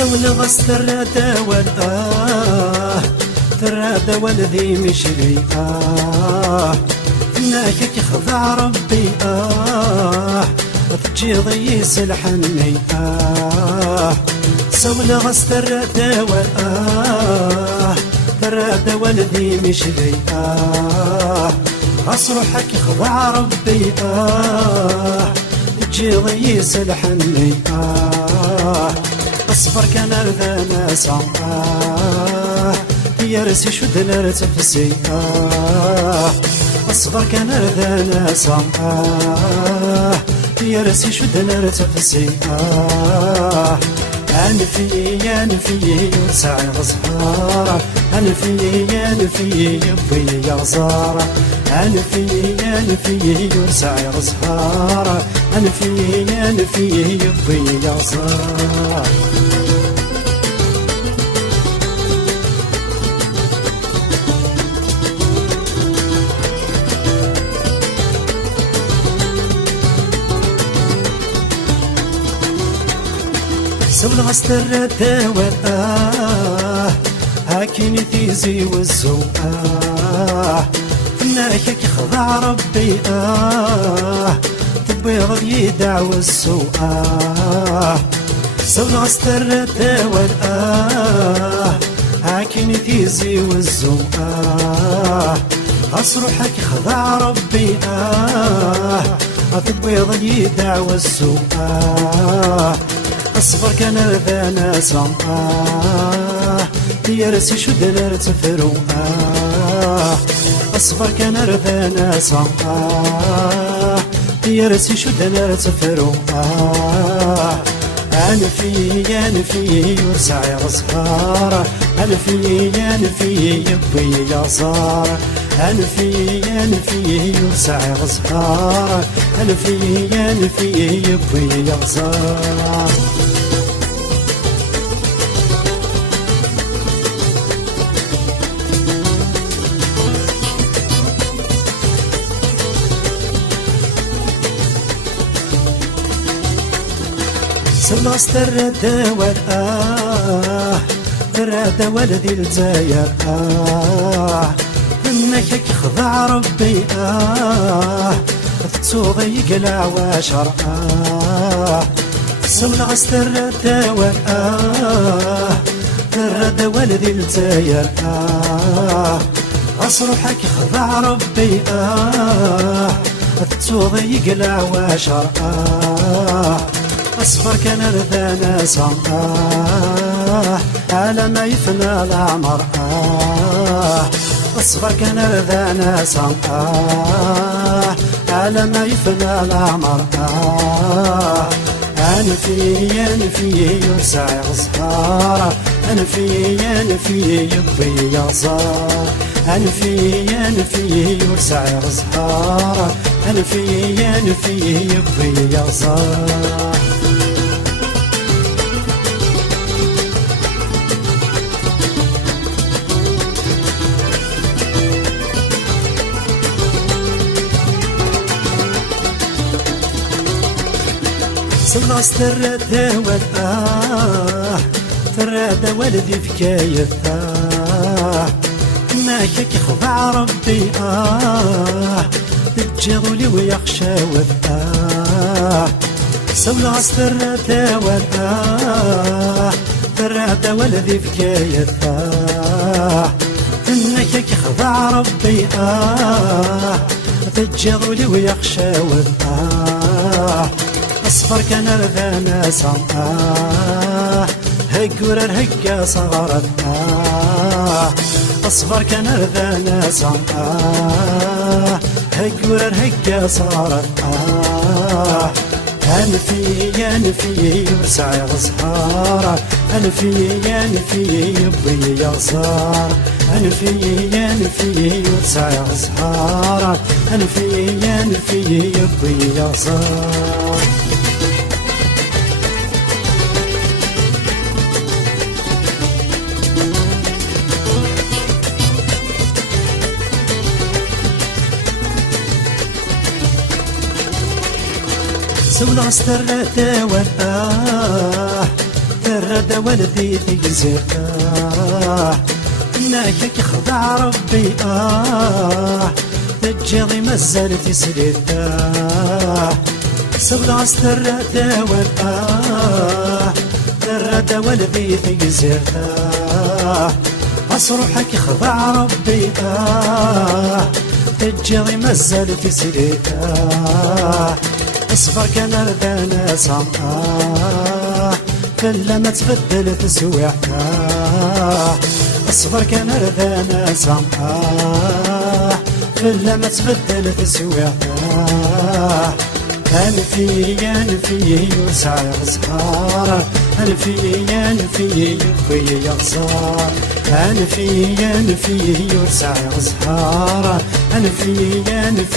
سول غس تراد تراد والذي مشري ناكك خضع ربي تجي ضيس الحني سول غس تراد تراد والذي مشري أصرحك خضع ربي تجي ضيس الحني اصبر كان ارذا ناسا يرسي شد نرتفسي اصبر كان ارذا ناسا يرسي شد نرتفسي أنفي سعي غزهارة أنفي يبي يغزارة أنفي سعي غزهارة أنفي يبي يغزارة سول غستر الدواء هاكيني تيزي والزوء ناكك خضع ربي تبيض يدع والسوء سول غستر الدواء هاكيني تيزي والزوء أصرحك خضع ربي تبيض يدع والسوء اصبر كان ذا ناسا يرسي شد نرتفرو اصبر كان ذا ناسا يرسي شد نرتفرو أنفي يرسعي غزهارة أنفي يبي يزار أنفي يرسعي غزهارة أنفي يبي يزار سلص تراد تراد والذي الجاير انك خضع ربي تسوضي قلع واشر سلص تراد تراد والذي الجاير اصرحك خضع ربي تسوضي قلع واشر اصبر كان ارذا ناسا على ما يفنى العمر اصبر كان ارذا ناسا على ما يفنى العمر أنفي يرسعي غزهارة أنفي يبي يغزار أنفي يرسعي غزهارة أنفي يبي يغزار سلص تراد تراد والذي فكاية ناكك خضع ربي تجغلي ويخشى سلص تراد تراد والذي فكاية ناكك خضع ربي تجغلي ويخشى اصبر كان ارذا ناسا هكورر هكا صغرت اصبر كان ارذا ناسا هكورر هكا صغرت أنفي يرسعي غزهارة أنفي يبي يغزار أنفي يرسعي غزهارة أنفي يبي يغزار سول غستر تاوان ترد ولدي تجزيته ناكك يخضع ربي تجاضي مازال تسليته صبر استرد ترد ولدي تجزيته أصروحك يخضع ربي تجاضي مازال تسليته اصبر كان ردانا سامحه كل ما تبدل تسويحته اصبر كان ردانا سامحه كل ما تبدل تسويحته أنفي يسعى غزهار أنفي يبي يغزار أنفي يسعى غزهار أنفي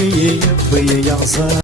يبي يغزار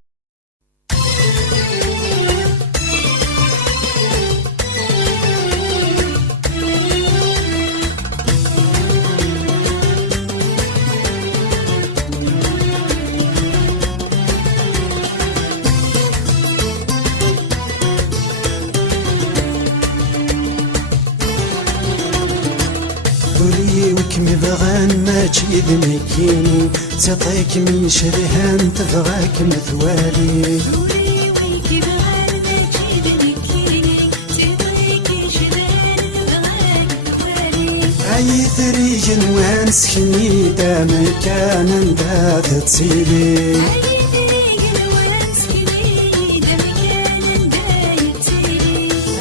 دوري وكمي بغان ماشي ذمكيني تعطيك من شرهان تبغاك مثوالي دوري ويكي بغان ماشي ذمكيني تعطيك شرهان تبغاك مثوالي أي ثريج وان سكني دا مكان دا تتسيلي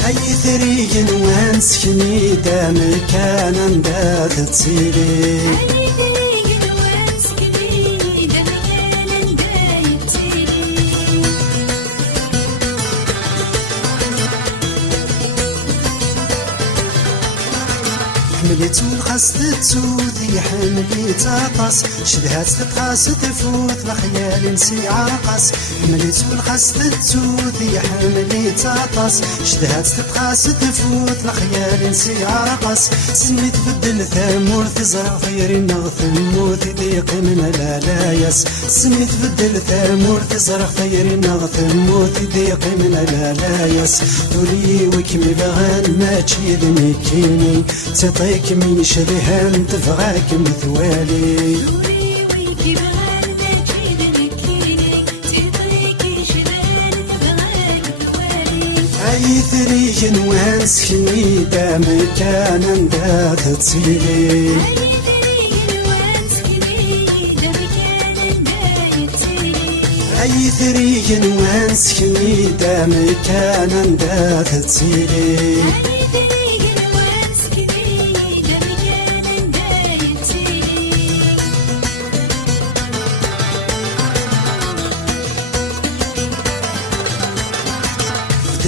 أي ثريج وان سكني دا مكان دا تتسيلي حملت والخاص تتسوذي حملت عطاس شدهات تتقاس تفوت لخيال نسي عرقاس حملت والخاص تتسوذي حملت عطاس شدهات تتقاس تفوت لخيال نسي عرقاس سني تبدل ثامور تزرع خير النغث الموت يضيق من الالايس سني تبدل ثامور تزرع خير النغث الموت يضيق من الالايس دولي وكمي بغان ما تشيد ميكيني تعطيك من شرهان تفغاك مثوالي دوري ويكي بغان ماشي ذمكيني تعطيك شرهان تبغاك مثوالي أي ثريج وان سكني دا مكان دا تتسيلي أي ثريج وان سكني دا مكان دا تتسيلي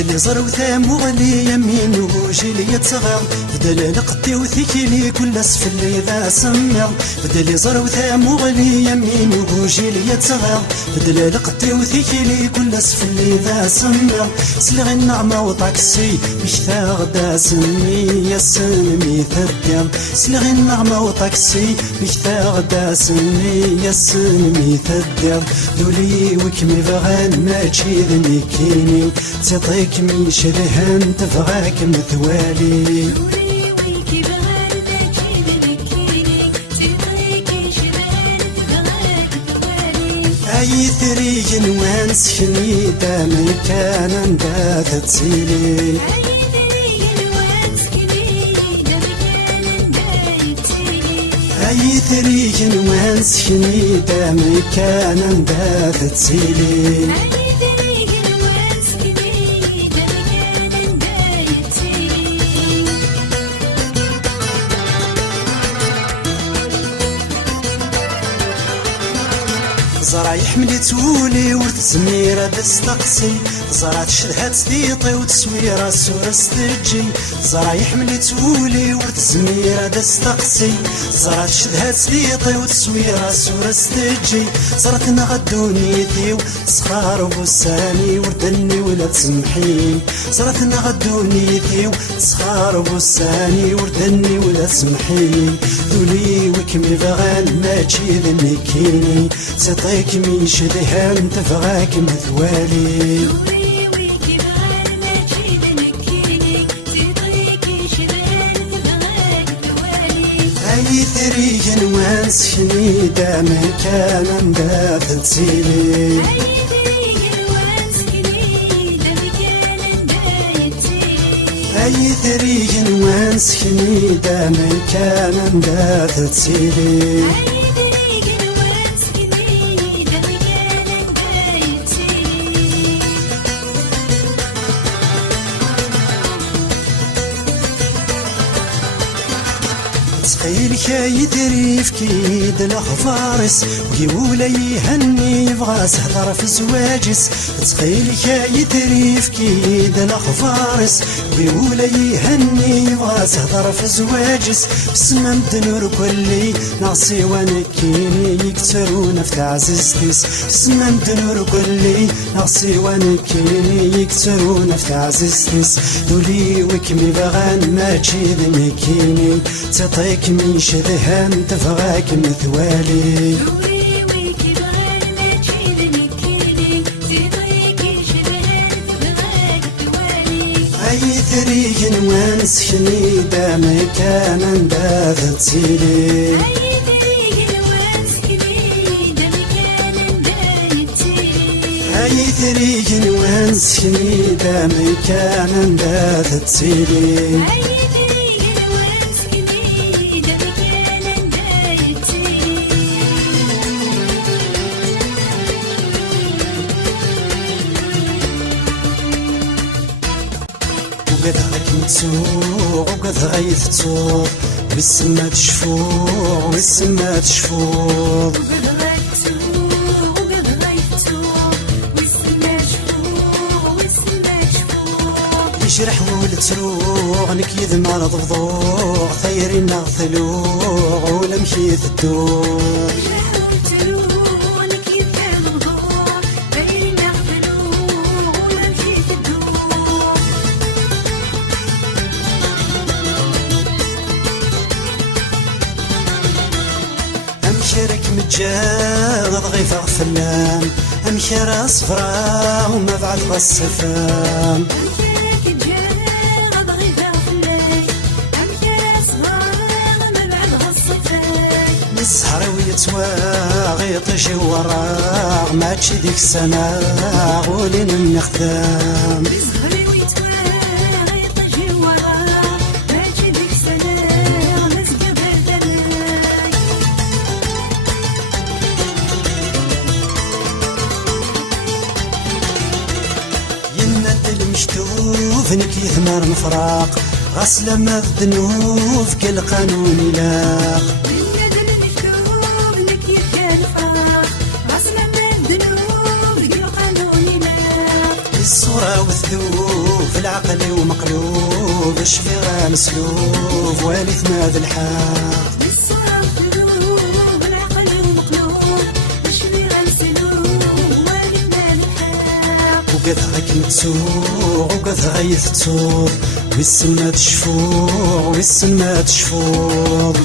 فدل زرو ثام وغلي يمين وجيلي يتصغر فدل لقطي وثكلي كل اسفل إذا سمر فدل زرو ثام وغلي يمين وجيلي يتصغر فدل لقطي وثكلي كل اسفل إذا سمر سلغ النعمة وطاكسي مشتا غدا سمي يسنمي ثدر سلغ النعمة وطاكسي مشتا غدا سمي يسنمي ثدر دولي وكمي بغان ماشي ذمكيني تعطيك من شرهان تفغاك مثوالي دوري ويكي بغان ماشي ذمكيني تعطيك شرهان تبغاك مثوالي أي ثريج وان سكني دا مكان دا تتسيلي أي ثريج وان سكني دا مكان دا تتسيلي زرع يحمل تولي وتسميرة تستقسي زرعت شدهات ثيطي وتسويرة سورس تجي زرع يحمل تولي وتسميرة تستقسي زرعت شدهات ثيطي وتسويرة سورس تجي زرعت نغدوني ثيو تسخار بوساني وردني ولا تسمحين زرعت نغدوني ثيو تسخار بوساني وردني ولا تسمحين دولي وكمي بغان ماشي ذمكيني تعطيك من شدهان تفغاك مثوالي دوري ويكي بغان ماشي ذمكيني تعطيك ثري وانس شنيدة مكان دافت سيلي أي ثري وانس شنيدة مكان دافت سيلي تخيل كي يدري في كيد الخفارس ويولا يهني يبغى سهضر في زواجس تخيل كي يدري في كيد الخفارس ويولا يهني يبغى سهضر في زواجس بسما مدنور كلي ناصي ونكيني يكترون في تعزيزتيس بسما مدنور كلي ناصي ونكيني يكترون في تعزيزتيس دولي وكمي بغان ما تشيد مكيني تطيك من شذهان تفغاك مثوالي أي ثري وانس شنيدة مكان دافت سيلي أي ثري وانس شنيدة مكان دافت سيلي وقد غاك نتسوق وقد غايث تسوق والسما تشفوق والسما تشفوق يجرح والتروق نكيد مرض بضوق ثيرين نغثلوق ولا مشيت الدوق أمشارك متجاغ ضغيف غفلان أمشار صفرا وما بعد غصفان السهر ويتواغ يطيشي وراغ ما تشي ديك السنة غولين النخدام المشتوف نكي ثمار مفراق غسل ما الذنوب كل قانون لاق الصورة والثوب العقل ومقلوب الشفيرة مسلوب والث ماذا الحاق وقد غاك نتسوق وقد غايث تسوق والسما تشفوق والسما تشفوق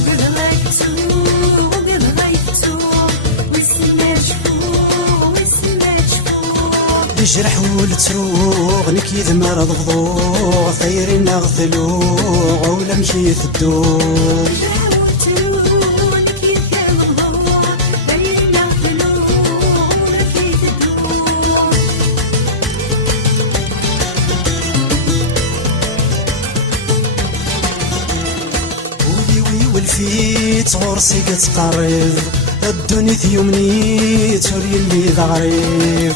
يجرح والتروق نكيد مرض بضوق ثيرين نغثلوق ولا مشيت الدوق والفيت غرسي قتقرب الدنيا يومني توري اللي ضغريب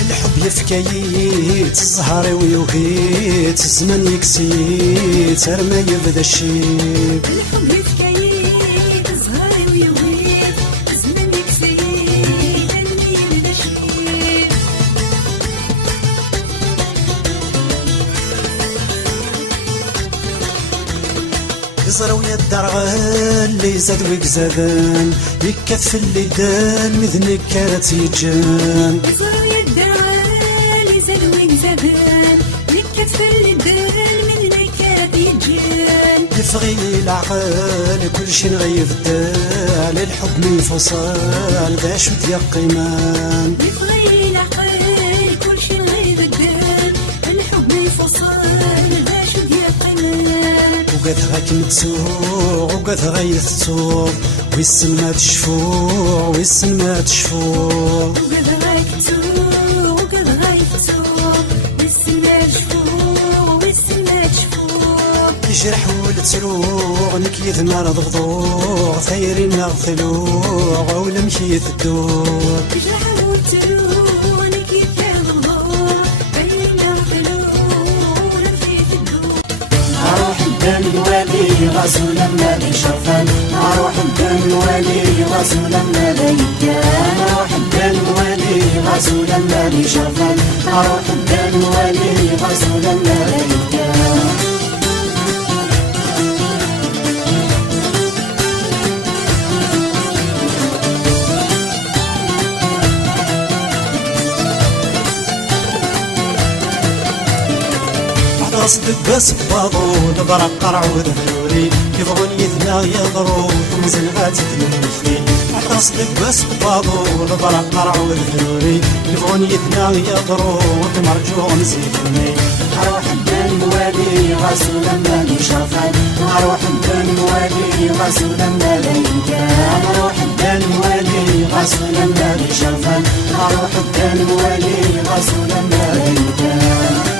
الحب يفكيت الزهر ويوهيت الزمن يكسيت ارما يبدا الشيب الحب يفكيت الزهر ويوهيت الزمن يكسيت ارما يبدا الشيب يزرو يا الدرغال اللي زاد ويكزابان يكف اللي دان مذنك كانت يجان يزرو يا الدرغال اللي زاد ويكزابان يكف اللي دان مذنك كانت يجان يفغي العقل كل شي نغيب الدال الحب من فصال باش وتيقيمان يفغي العقل كل شي نغيب الدال تسوق وقد غيث تسوق ويسن ما تشفوع ويسن ما تشفوع وقد غايفتو وقد غايفتو ويسن مشفوع ويسن مشفوع يجرح والتروع نكيث مرض غضوع ثيرين نغثلوع ولمشيث الدور تجرح وتروح نكيف الضوء بينا الخلوع ونمشي في الدور أروح الدم ولي غسولا ما بشرفا أروح الدم ولي غسولا ما بيكان أروح الدم ولي غسولا ما بشرفا أروح الدم ولي غسولا ما بيكان صدق بس بابو دبر قرعود ذلولي كيف غنيتنا يضرو تنزل غاتي تنمشي صدق بس بابو دبر قرعود ذلولي كيف غنيتنا يضرو تمرجو نزيدني أروح الدم ولي غسولا ما شرفا أروح الدم ولي غسولا ما كان أروح الدم ولي غسولا ما شرفا أروح الدم ولي غسولا ما كان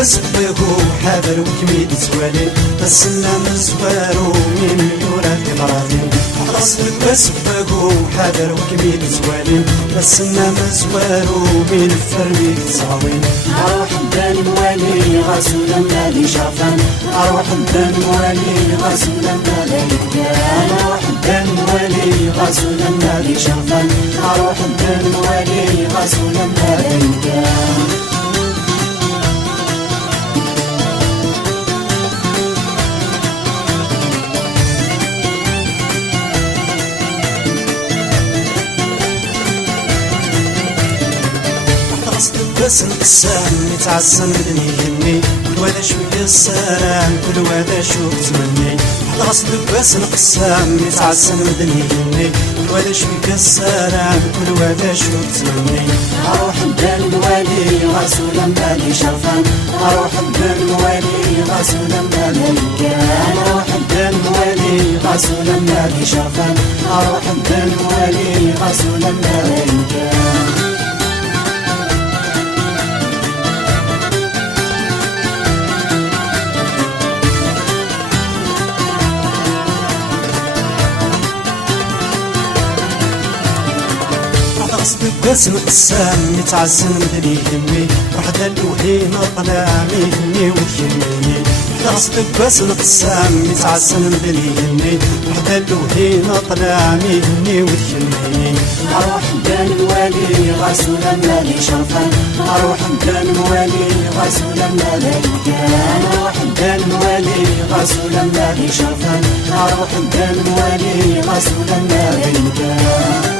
بس بيقو حذر وكميد زوالي بس لنا مزوارو من يورات إبراهيم أصلك بس بيقو حذر وكميد زوالي بس لنا مزوارو من فرمي تصاوين أروح الدم ولي غسولا ما لي شافان أروح الدم ولي غسولا ما لي كان أروح الدم ولي غسولا ما لي شافان أروح الدم ولي غسولا ما لي كان بس القسام يتعسن بدني يمي كل وذا شوية السلام كل وذا شوف تمني حضرت بس القسام يتعسن بدني يمي كل وذا شوية السلام كل وذا شوف تمني أروح الدم ولي غسولا ما لي شرفا أروح الدم ولي غسولا ما لي كان أروح الدم ولي غسولا ما لي شرفا أروح الدم ولي غسولا ما لي كان بس القسام يتعزن مدني يمي وحدة الوهين طلامي هني ويمني قصدك بس القسام يتعزن مدني يمي وحدة الوهين طلامي هني ويمني أروح الدم ولي غسولا ما لي شرفا أروح الدم ولي غسولا ما لي كان أروح الدم ولي غسولا ما لي شرفا أروح الدم ولي غسولا ما لي كان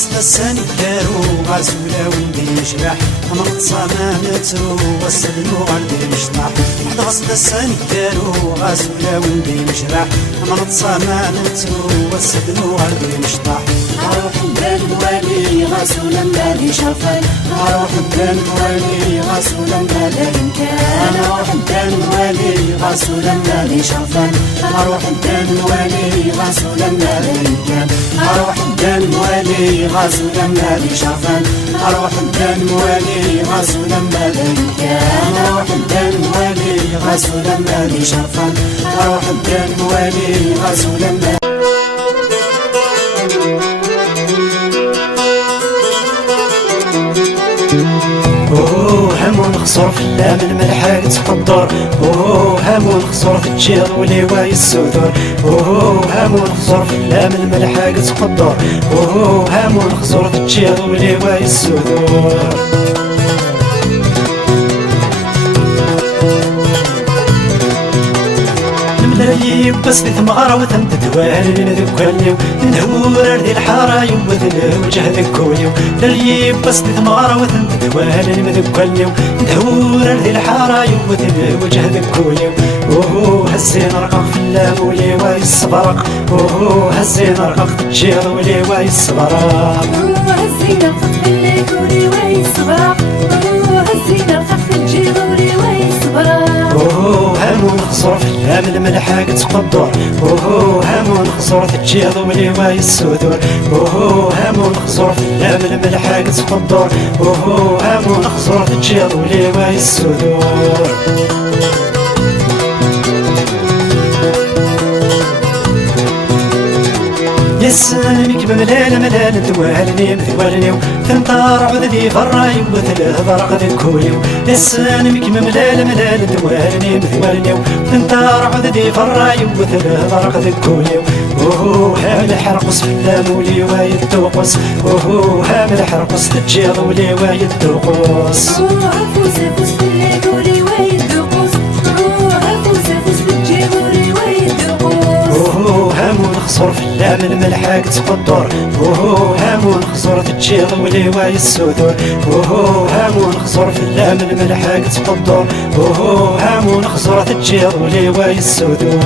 غصن السني كارو غازولا وندي يشرح أمر صمانتو والسدنو غندي يشطح غصن السني كارو غازولا وندي يشرح أمر صمانتو والسدنو غندي يشطح أروح الدم ولي غسولا ما لي شرفا أروح الدم ولي غسولا ما لي كان أروح الدم ولي غسولا ما لي شرفا أروح الدم ولي غسولا ما لي كان أروح الدم ولي غسولا ما لي شرفا أروح الدم ولي غسولا ما لي كان أروح الدم ولي غسولا ما لي شرفا أروح الدم ولي غسولا ما همون خسر في اللام الملحق تقدر همون خسر في الجير ولواي السودر همون خسر في اللام الملحق تقدر همون خسر في الجير ولواي السودر للي بس دي تمغرة وتمت دوالي ذكواليو ندور ردي الحارة يوث الوجه ذكوليو للي بس دي تمغرة وتمت دوالي ذكواليو ندور ردي الحارة يوث الوجه ذكوليو اوه هزين رقق في اللامولي ويصبرق اوه هزين رقق تجيض ولي ويصبرق هزين رقق في اللامولي ويصبرق هزين رقق تجيض ولي ويصبرق اوه هامون خسر في اللام الملحق تقدر اوه هامون خسر تجيض ولي ويصدر اوه هامون خسر في اللام الملحق تقدر اوه هامون خسر تجيض ولي ويصدر يسلمك بملال ملال دوالني مثوالني تنطار عذذي فراي وثل فرق ذكولي يسلمك بملال ملال دوالني مثوالني تنطار عذذي فراي وثل فرق ذكولي اوه هامل حرقص في اللامولي ويدوقص اوه هامل حرقص تجيض ولي ويدوقص هفوس هفوس في اللامولي ويدوقص هفوس هفوس تجيض ولي ويدوقص اوه هامون خسر في اللام الملحق تقدر اوه هامون خسر تجيض ولي ويسودر اوه هامون خسر في اللام الملحق تقدر اوه هامون خسر تجيض ولي ويسودر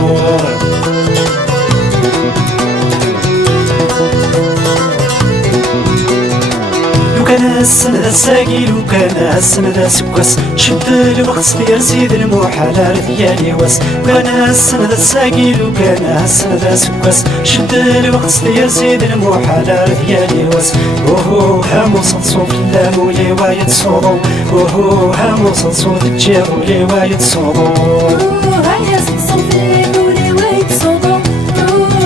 كان السن ذا ساقي لو كان السن ذا سكوس شد الوقت ديال سيد المحال ديالي واس كان السن ذا ساقي لو كان السن ذا سكوس شد الوقت ديال سيد المحال ديالي واس اوه هامو صلصو في اللامولي ويتصورو اوه هامو صلصو تجيض ولي ويتصورو هيا صلصو في اللامولي ويتصورو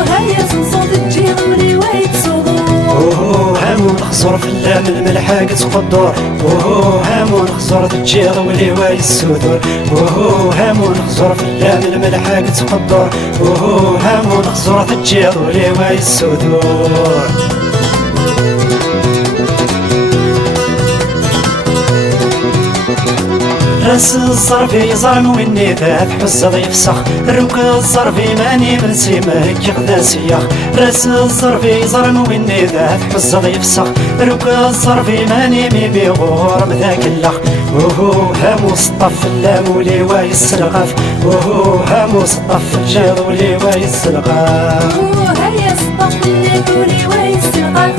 هيا صلصو تجيض ولي ويتصورو اوه هامون خسر في اللام الملحق تقدر اوه هامون خسر تجيض ولي ويسودر اوه هامون خسر في اللام الملحق تقدر اوه هامون خسر تجيض ولي ويسودر راس الظرفي يظلم ويني ذات حس ضيف سخ الروك الظرفي ماني من سيمك يغدا سياخ راس الظرفي يظلم ويني ذات حس ضيف سخ الروك الظرفي ماني مي بيغور بذاك اللخ اوه هامو سطف اللامولي ويسرقف اوه هامو سطف الجاولي ويسرقف هيا سطف اللامولي ويسرقف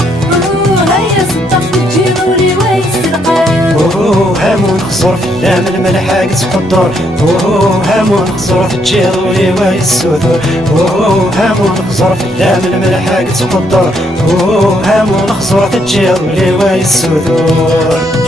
هيا سطف الجاولي ويسرقف اوه هامون خسر في اللام الملحق تقدر اوه هامون خسر تجيض ولي ويسودر اوه هامون خسر في اللام الملحق تقدر اوه هامون خسر تجيض ولي ويسودر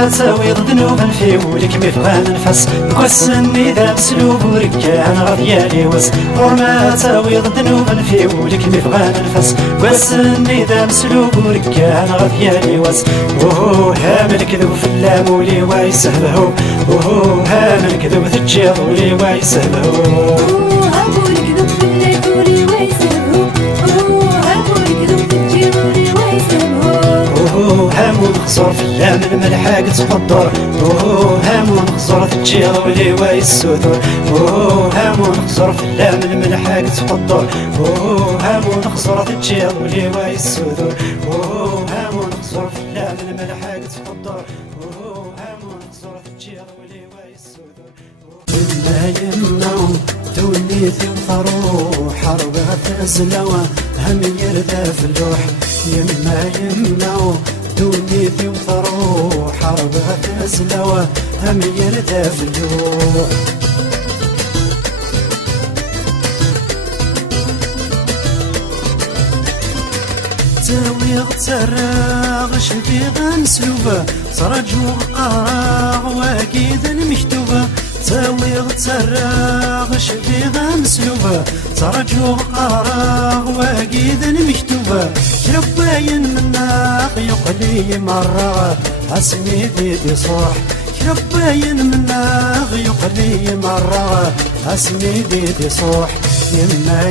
ما تساوي ضد نوبا في ولك مفغان نفس كوسني ذا مسلوب وركان غديالي وس ما تساوي ضد نوبا في ولك مفغان نفس كوسني ذا مسلوب وركان غديالي وس اوه هامل كذب في اللامولي ويسهبهو اوه هامل كذب تجيض ولي ويسهبهو هامو الكذب في اللامولي ويسهبهو هامو الكذب تجيض ولي ويسهبهو اوه هامون خسر في اللام الملحق تقدر اوه هامون خسر تجيض ولي ويسودر اوه هامون خسر في اللام الملحق تقدر اوه هامون خسر تجيض ولي ويسودر اوه هامون خسر في اللام الملحق تقدر اوه هامون خسر تجيض ولي ويسودر ما يمنعو تولي ثمطرو حرب غتزلوه هم يردا في اللوح يما يمنعو تولي ثمطرو حرب غتزلوه هم يردا في اللوح تاوي غتسرغ شفي غنسلوبه ترجو قراغ واكيد المكتوبه تاوي غتسرغ شفي غنسلوبه ترجو قراغ واكيد المكتوبه كرباين مناق يقلي مرة اسمي ديدي صوح كرباين مناق يقلي مرة اسمي ديدي صوح يما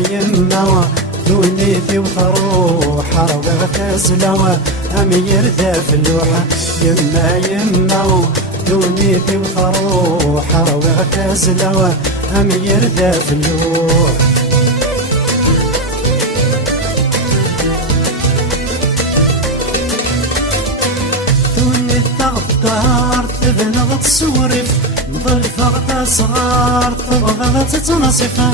دونيتي وتروح روغ تزلوى أمير ذا في اللوحة يما يما دونيتي وتروح روغ تزلوى أمير ذا في اللوحة دوني تغدار تبنغ تسورف نظل فغطا صغار تبغى تتنصفها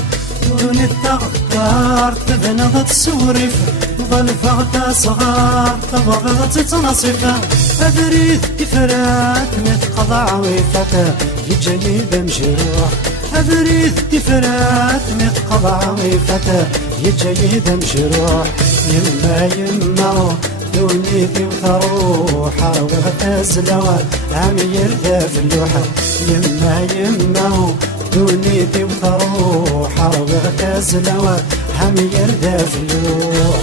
دوني تغدار تبنغ تسورف نظل فغطا صغار تبغى تتنصفها أبريد تفرات متقضى عويفته يجني بمجروح أبريد تفرات متقضى عويفته يجني بمجروح يما يما دونيتي وتروح روغ تزلوى أمير ذا في اللوحة يما يما دونيتي وتروح روغ تزلوى أمير ذا في اللوحة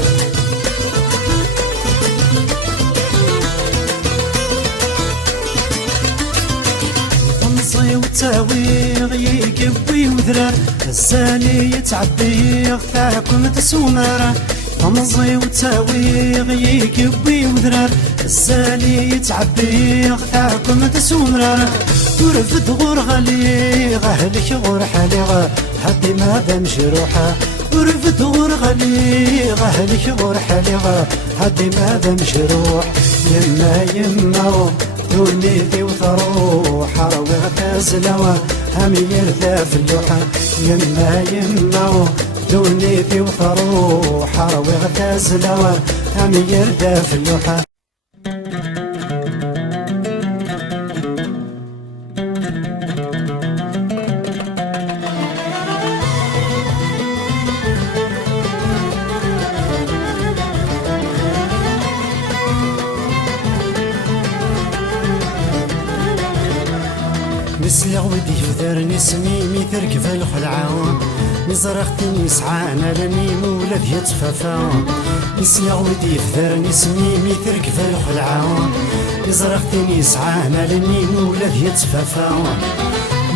تنصي وتاويغ يقبي وذرار الزاني يتعبيغ تاكم تسومر تمضي وتاويغ يكبي وذرار الزاني يتعبيغ تاكم تسومرار ورفد غور غليغ أهلك غور حليغ هدي ماذا مجروحة ورفد غور غليغ أهلك غور حليغ هدي ماذا مجروح يما يما دونيتي وتروح روغ تزلوى أمير ذا في اللوحة يما يما دونيتي وتروح روغ تزلوى أمير ذا في اللوحة نسلي غودي فدارني سميمي تركب الخلعة نزرختني سعانا لاني مولد يتفافا نسلي غودي فدارني سميمي تركب الخلعة نزرختني سعانا لاني مولد يتفافا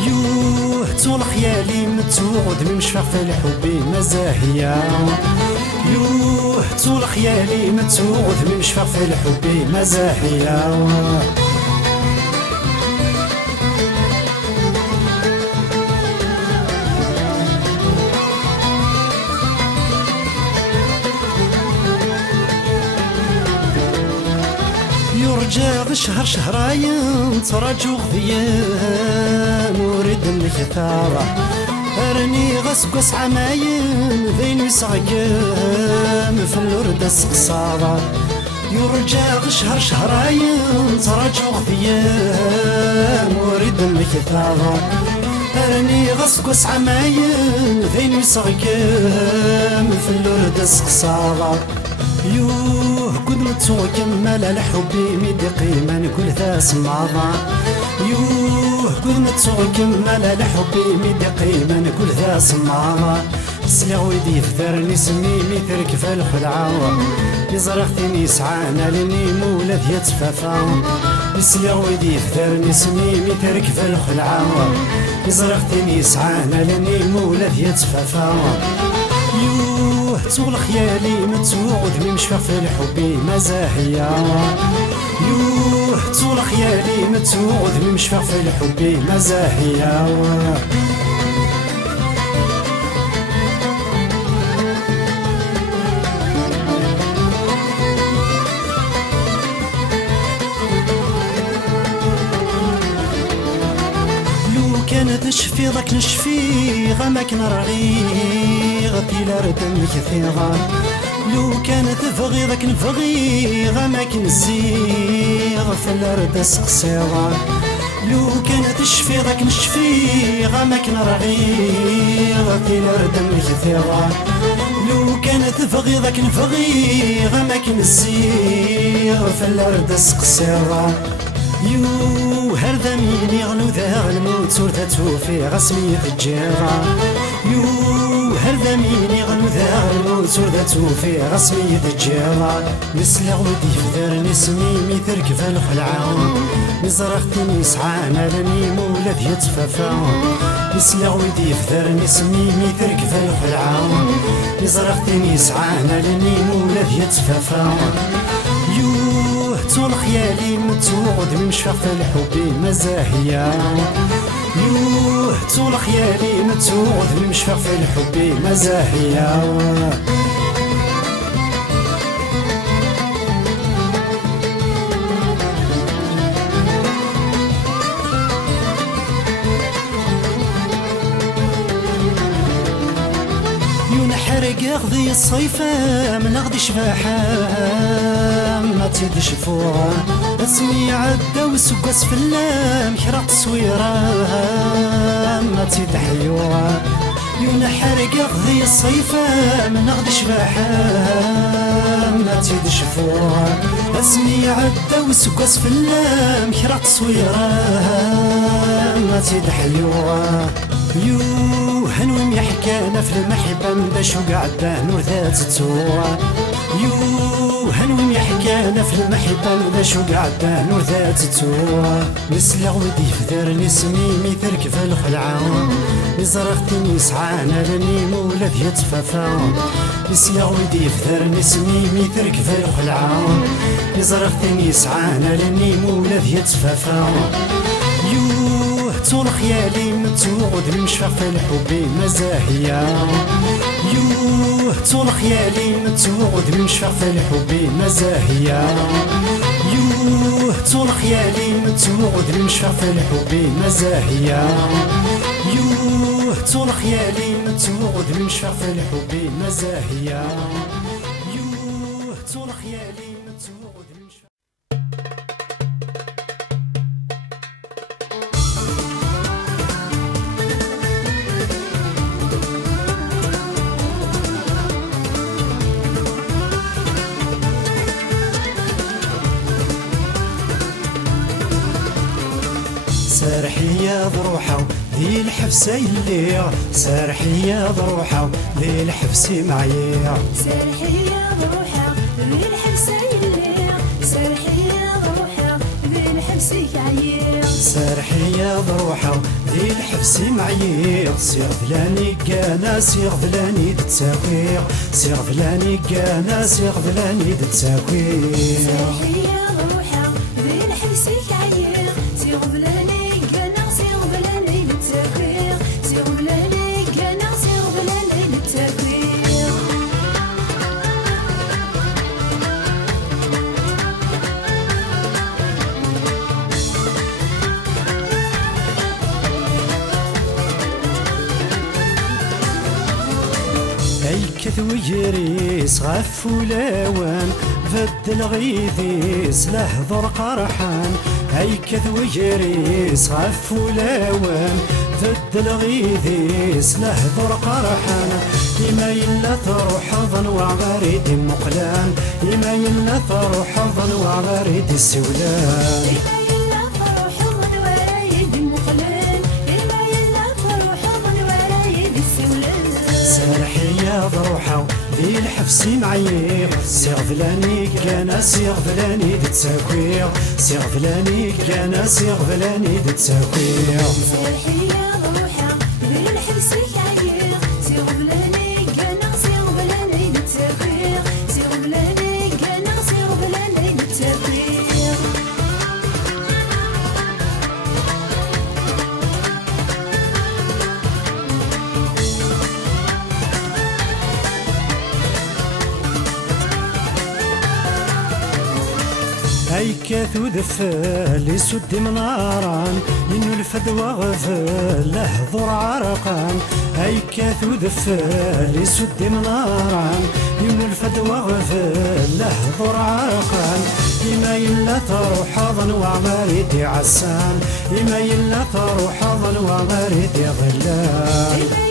يوه طول خيالي متوعد من مشفق في الحب مزاهية يوه طول خيالي متوعد من مشفق في الحب مزاهية يرجع شهر شهرين تراجو غيام وريد منك ثارة أرني غسقس عماين ذين يسعقام في الورد السقصارة يرجع شهر شهرين تراجو غيام وريد منك ثارة أرني غسقس عماين ذين يسعقام في الورد السقصارة يوه كنت متوكمل الحب ميدي قيمة نقول ذا سماضة يوه كنت متوكمل الحب ميدي قيمة نقول ذا سماضة سلي ويدي فذرني سميمي ترك في الخلعة يزرختني سعانا لاني مولد يتفافا سلي ويدي فذرني سميمي ترك في الخلعة يزرختني سعانا لاني مولد يتفافا يوه طول خيالي متوعد من مشفق في الحب مزاهية يوه طول خيالي متوعد من مشفق في الحب مزاهية كانت نشفي ضاك نشفي غماك نرغي غطي لردم كثيرا لو كانت تبغي ذاك نبغي غماك نزيغ في الارض سقسيرا لو كانت تشفي ذاك نشفي غماك نرغي غطي لردم كثيرا لو كانت تبغي ذاك نبغي غماك نزيغ في الارض سقسيرا يو هرذا مين يغلو ذا الموت صورته توفي غسمية الجيرة يو هرذا مين يغلو ذا الموت صورته توفي غسمية الجيرة نسلي غودي فذر نسمي ميثر كفا الخلعة نزرختني سعانا لاني مولد يتفافا نسلا ويدي فذرني سميمي تركب الخلعة يزرقتني يسعانا لنين ولاد يتفافا يوه طول خيالي متوعد من شفاف الحب مزاهية يوه طول خيالي متوعد من شفاف الحب مزاهية حرق غذي الصيفة من غدي شباحة ما تيدش فوها اسمي عدى وسقس في اللام حرق تصويرة ما تيد حيوها يونا حرق غذي الصيفة من غدي شباحة ما تيدش فوها اسمي عدى وسقس في اللام حرق تصويرة ما تيد حيوها يوه هنوم يحكانا في المحبة باش وقعدنا نور ذات التوى يوه هنوم يحكانا في المحبة باش وقعدنا نور ذات التوى نسلا ودي فذرني سميمي تركب الخلعة يزرقتني يسعانا لني مولاد يتفافا نسلا ودي فذرني سميمي تركب الخلعة يزرقتني يسعانا لني مولاد يتفافا يوه طول خيالي متوعد من شفاف الحب مزاهية يوه طول خيالي متوعد من شفاف الحب مزاهية يوه طول خيالي متوعد من شفاف الحب مزاهية يوه طول خيالي متوعد من شفاف الحب مزاهية يوه طول خيالي متوعد من شفاف سارحية بروحه ذي الحبسة اللي سارحية بروحه ذي الحبسة معايا سارحية بروحها ذي الحبسة اللي سارحية بروحها ذي الحبسة عيير سارحية بروحه ذي الحبسة معايا سير فلاني كانا سير فلاني دتساكير سير فلاني كانا سير فلاني دتساكير سارحية بروحها ذي الحبسة عيير سير فلاني كانا سير فلاني دتساكير سير فلاني كانا سير فلاني دتساكير هيكث ويريس غف ولاوان فد الغيثيس لهضر قرحان هيكث ويريس غف ولاوان فد الغيثيس لهضر قرحان إما يلا تروح ظن وغريد مقلان إما يلا تروح ظن وغريد السولان سارحية بروحه ذي الحبسي معايا سير فلاني كان سير فلاني دتساكير سير فلاني كان سير فلاني دتساكير سارحية بروحها ذي الحبسة عيير سير فلاني كان سير فلاني دتساكير سير فلاني كان سير فلاني دتساكير هيكث ودفال يسد مناران إنو الفدوى غفال لهضر عرقان هيكث ودفال يسد مناران إنو الفدوى غفال لهضر عرقان إما يلا تروح ظن وغريدي عسان إما يلا تروح ظن وغريدي غلال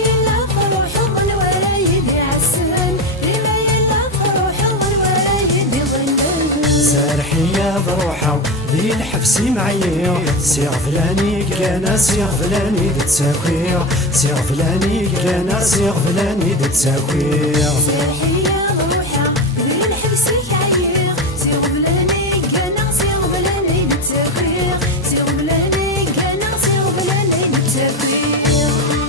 سارحية بروحه ذي الحبسي معايا سير فلاني كان سير فلاني دتساكير سير فلاني كان سير فلاني دتساكير سارحية بروحها ذي الحبسة عيير سير فلاني كان سير فلاني دتساكير سير فلاني كان سير فلاني دتساكير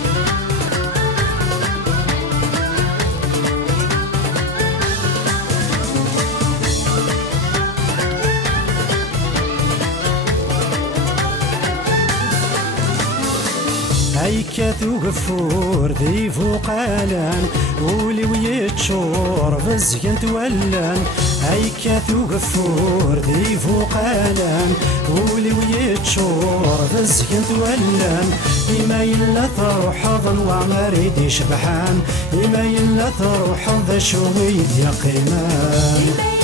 توقفور ذي فوق الان ولي ويتشور بزين تولان هيك توقفور ذي فوق الان ولي ويتشور بزين تولان إما إلا تروح ظن وعمريد يشبحان إما إلا تروح ذا شويد يا قيمان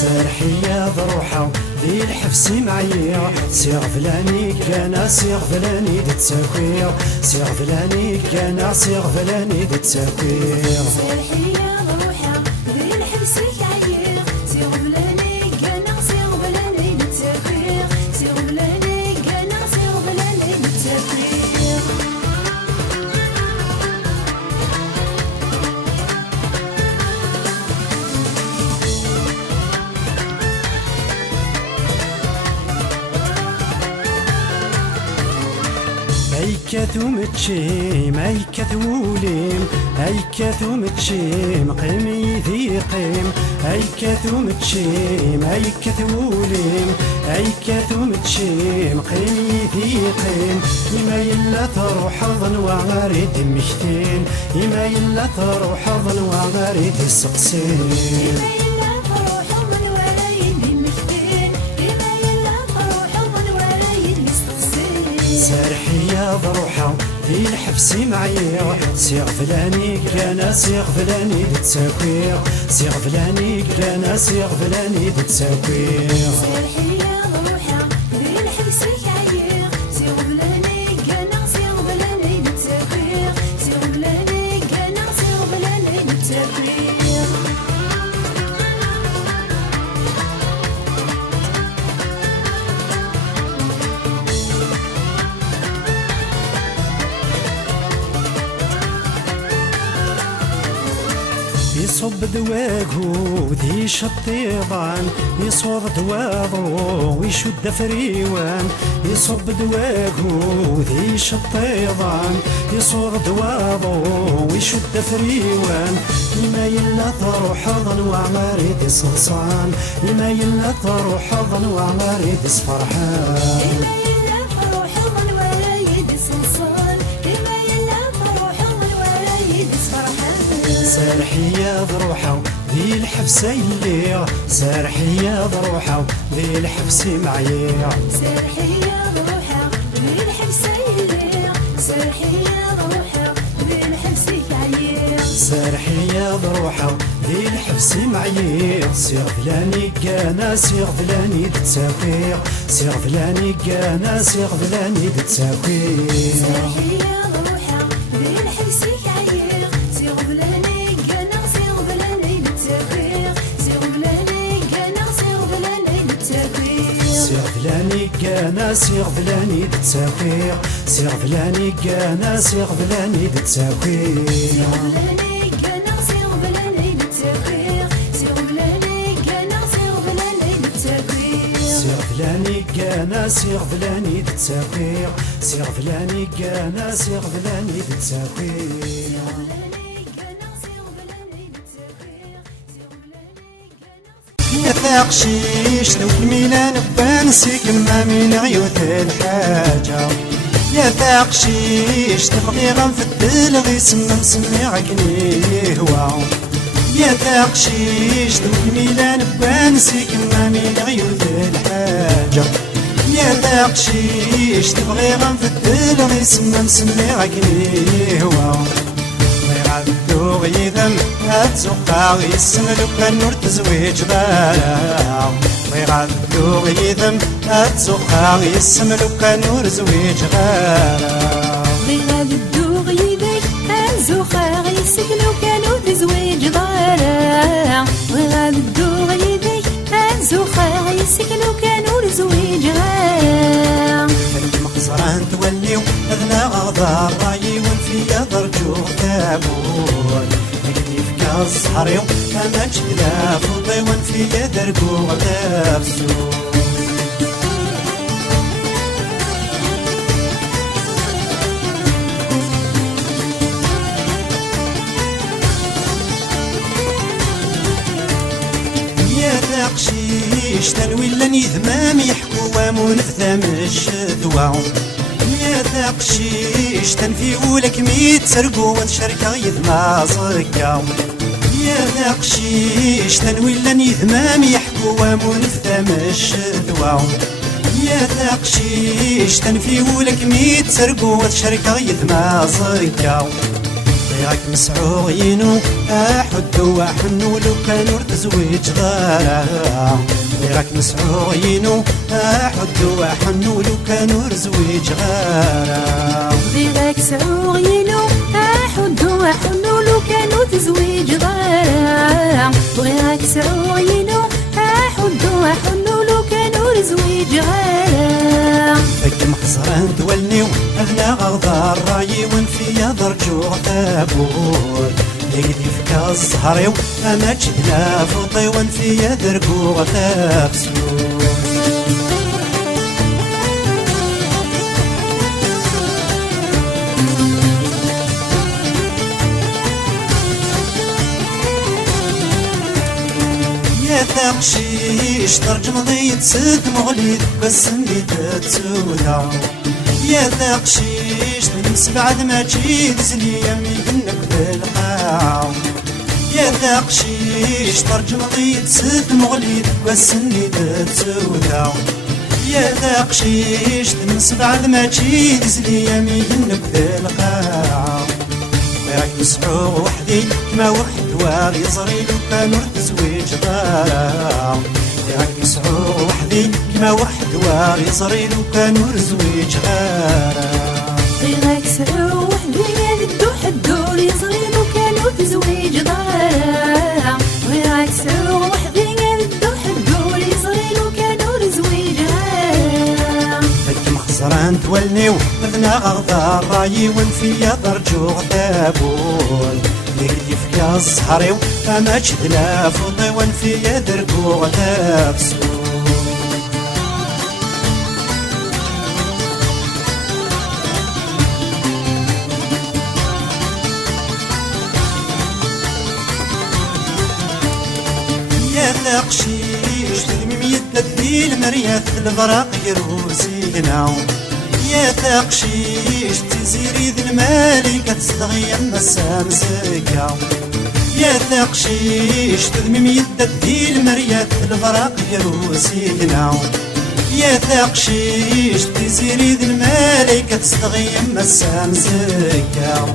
سرحية ضروحة ذي الحفس معيا سيغ فلاني كان سيغ فلاني دتساكوير سيغ فلاني كان سيغ فلاني دتساكوير سرحية ضروحة ذي الحفس معيا سيغ فلاني كان سيغ فلاني دتساكوير سيغ فلاني كان سيغ فلاني دتساكوير أيكة متشيم أيكة وليم أيكة متشيم قيمي ذي قيم أيكة متشيم أيكة وليم أيكة متشيم قيمي ذي قيم إما إلا تروح ظن وغريد مشتين إما إلا تروح ظن وغريد السقسين سرحية ضروحة ذي الحبس معيا سيغ فلاني كان سيغ فلاني دتساكوير سيغ فلاني كان سيغ فلاني دتساكوير سرحية ضروحة ذي الحبس معيا سيغ فلاني كان سيغ فلاني دتساكوير سيغ فلاني كان سيغ فلاني دتساكوير يصب دواقو ذي شطيضان يصوض دواضو ويشد فريوان يصب دواقو ذي شطيضان يصوض دواضو ويشد فريوان إما إلا تروح ظن وعمريد صلصان إما إلا تروح ظن وعمريد صفرحان سرحية ضروحة ذي الحبس الليل سرحية ضروحة ذي الحبس معيا سرحية ضروحة ذي الحبس الليل سرحية ضروحة ذي الحبس معيا سرحية ضروحة ذي الحبس معيا سيغ فلاني كان سيغ فلاني دتساكوير سيغ فلاني كان سيغ فلاني دتساكوير سرحية ضروحة ذي الحبس معيا سيغ فلاني كان سيغ فلاني دتساكوير سيغ فلاني كان سيغ فلاني دتساكوير سيغ فلاني كان سيغ فلاني دتساكوير سيغ فلاني كان سيغ فلاني دتساكوير فلاني كان سيغ فلاني دتساكوير سيغ فلاني كان سيغ فلاني دتساكوير يا ثاقشيش لو الميلان بانسيك ما من عيوث الحاجة يا ثاقشيش تبغي غنفدل غي سمم سمي عقلي هوا يا ثاقشيش لو الميلان بانسيك ما من عيوث الحاجة يا ثاقشيش تبغي غنفدل غي سمم سمي عقلي هوا غادو غيذم هاتزوقا غيسم لو كان نور تزويج ضارع غادو غيذم هاتزوقا غيسم لو كان نور زويج غارع غادو غيذك هاتزوقا غيسم لو كان نور تزويج ضارع غادو غيذك هاتزوقا غيسم لو كان نور زويج غارع المقصران توليو اغنى غضار رايي والفيا ضرجو تابون نقدي فكا الصحر يوم كما جلا فوضي والفيا درقو غلافسو يا ثاقشيش تنوي لني ونفذا الشذوة يا تقشيش تنفي ولك ميت سرقو وتشركة يذما صكا يا تقشيش تنوي لن يذمام يحكو ومنفذا الشذوة يا تقشيش تنفي ولك ميت سرقو وتشركة يذما صكا غيرك مسعوينو احد وحنو لو كانوا تزويج غارة غيرك مسعوينو احد وحنو لو كانوا زويج غارة غيرك سعوينو احد وحنو لو كانوا تزويج غارة غيرك سعوينو احد وحنو لو كانوا زويج غارة فك مخزران دولني اغنى غضار رايي ونفيا درجو غتابور يقدي فكا الزهريو اما تشدنا فوطي ونفيا درقو غتابسور يا تقشيش ترجم ضيت سد مغليد بس اللي تتسودا يا تقشيش نمس بعد ما تجيد زليا ميقنك بالقاع يا تقشيش ترجم ضيت سد مغليد بس اللي تتسودا يا تقشيش نمس بعد ما تجيد زليا ميقنك بالقاع غيرك مسعو وحدي كما وحد وار يزري لو كانوا تزويج غارة غيرك مسعو وحدي كما وحد وار يزري لو كانوا زويج غارة غيرك سعو وحدي يدو حدو يزري لو كانوا تزويج غارة غيرك سعو وحدي يدو حدو يزري لو كانوا زويج غارة فك مخزران تولنيو مذنا غضار رايي ونفيا درجو غتابول يقدي فكا الزهريو اما تشدنا فوطي ونفيا درقو غتابسول يا تقشيش تلميم يدك في المريات البراق يروسينا يا تقشيش تزيري ذي المالكة تستغيم مسام زكا يا تقشيش تلميم يدك في المريات البراق يروسينا يا تقشيش تزيري ذي المالكة تستغيم مسام زكا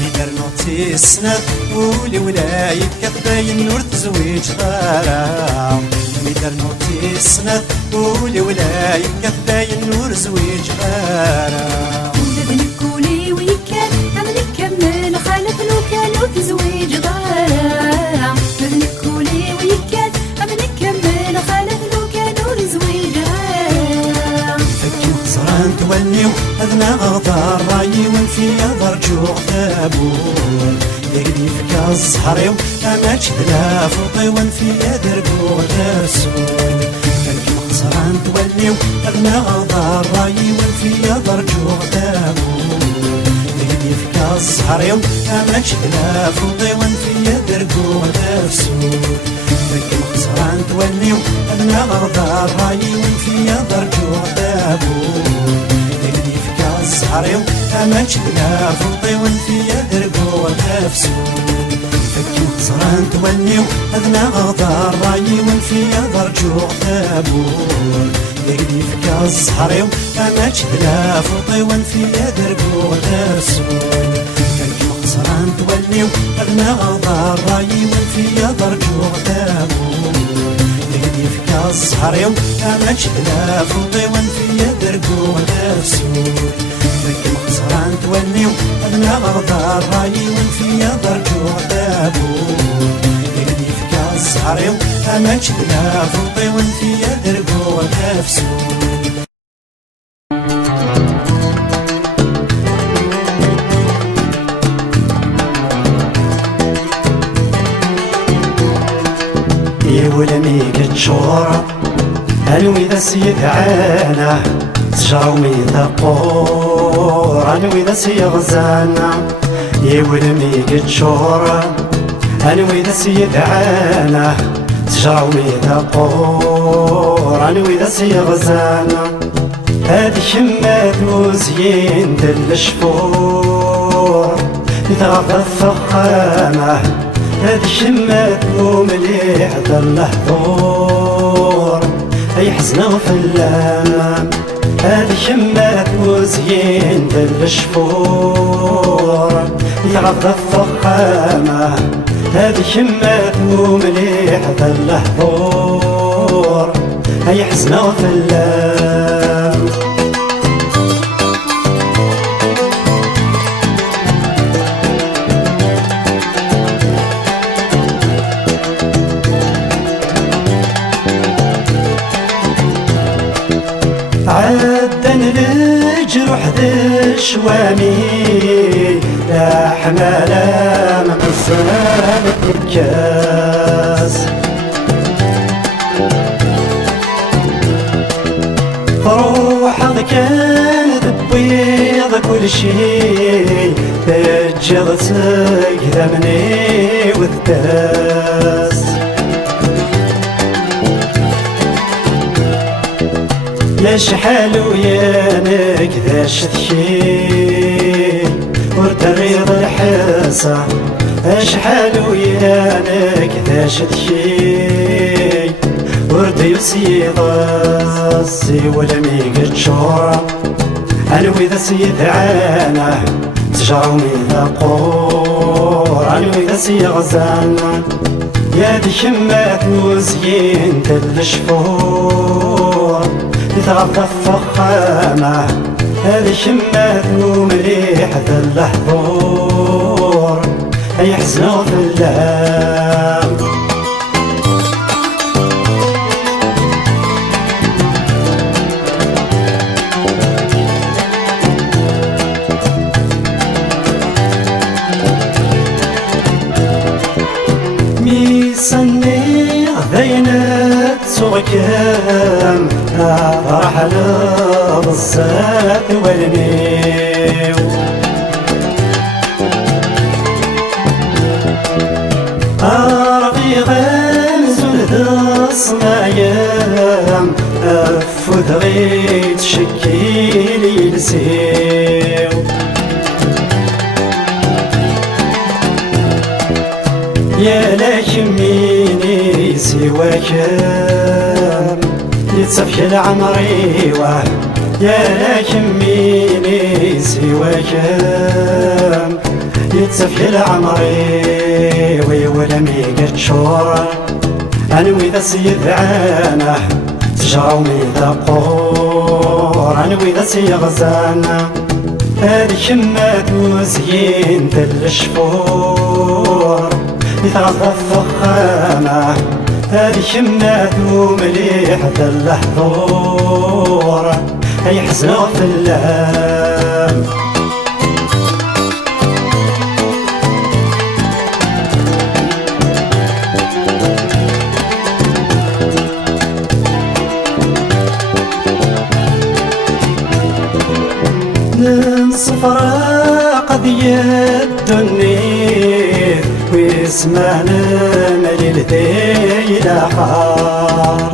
ميدر نوتي السنة ولي ولايك كتباين نور تزويج غارة ميدر نوتي السنة ولي ولايك كتباين نور زويج غارة ولدنك ولي ويكان أمنك كمل خالف لو كانوا تزويج غارة ولدنك ولي ويكان أمنك كمل خالف لو كانوا زويج غارة فكي مخزران تولنيو أذنا غضار رايي ونفيا درجو غتابول يقدي فكا الزهريو اما تشدنا فوطي ونفيا درقو غتابسول فكي مخزران تولنيو أذنا غضار رايي ونفيا درجو غتابول يقدي فكا الزهريو اما تشدنا فوطي ونفيا درقو غتابسول فكي مخزران تولنيو أذنا غضار رايي ونفيا درجو غتابول يقدي فكا الزهريو اما تشدنا فوطي ونفيا درقو غتابسول فكي مخزران تولنيو أذنا غضار رايي ونفيا درجو غتابول يقدي فكا الزهريو اما تشدنا فوطي ونفيا درقو غتابسول فكي مخزران تولنيو أذنا غضار رايي ونفيا درجو غتابول يقدي فكا الزهريو اما تشدنا فوطي ونفيا درقو غتابسول فكي مخزران تولنيو أذنا غضار رايي ونفيا درجو غتابول يقدي فكا الزهريو اما تشدنا فوطي ونفيا درقو غتابسول يولمي كتشورة انوي ذا سيد عانا تجاومي ذا قور انوي ذا سي غزانا يولمي كتشورة انوي ذا سيد عانا تجاومي ذا قور انوي ذا سي غزانا هذه شمات وزين دل الشفور يتغطى الفخامة، هذه شمات ومليح ظل حضور أي حزنة في اللام. هذه شمات وزين دل الشفور يتغطى الفخامة، هذه شمات ومليح ظل حضور أي حزنة في اللام. عدن الجروح ذي الشوامي لا حمالة من الصنام الكاس، روحك كان تبيض كل شي بجغتك ذمني وذباس. يا شحال ويانك ذا شتكي ورد الريض الحاسة، شحال ويانك ذا شتكي ورد يسيض السي ولمي قد شورا. عنوي ذا سيد عانه تجرمي ذا قور، عنوي ذا سي غزانا يا دي شمات وزين دل الشفور يتغطى الفخامة، هذه شمات ومليح ذل حضور أي حزنة في اللام. ميسني غذينات سوكام رحل بالصات والنيو، أرغي غمز ذا الصنايام أفوذ غي تشكيلي لسيو. يا لكميني سواك يتصفي العمري واه، يا لكميني سواك يتصفي العمري ويولمي قد شورا. عنوي ذا سيد عانه تجرمي ذا قور، عنوي ذا سي غزانا هذه شمات وزين دل الشفور يتغطى الفخامة، هذه شمات ومليح ذل حضور أي حزنة في اللام. ننصفر قضية الدنيا واسمعنا مليل ذي الأحار،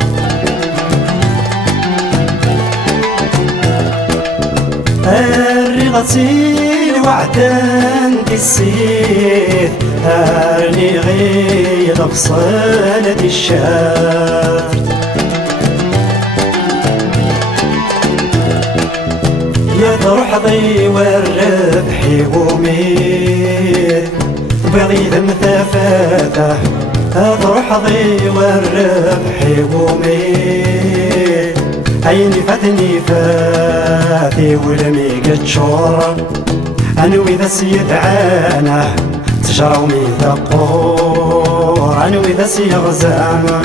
الرغسيل وعدان دي السيف هارني غير بصالة دي الشار. يا تروح ضي والربح يقومي بغيد مثافاته، تروح ضي والربح يقومي عيني فاتني فاتي ولمي قد شورا. عنوي ذا سيد عانه تجرمي ذا قور، عنوي ذا سي غزانا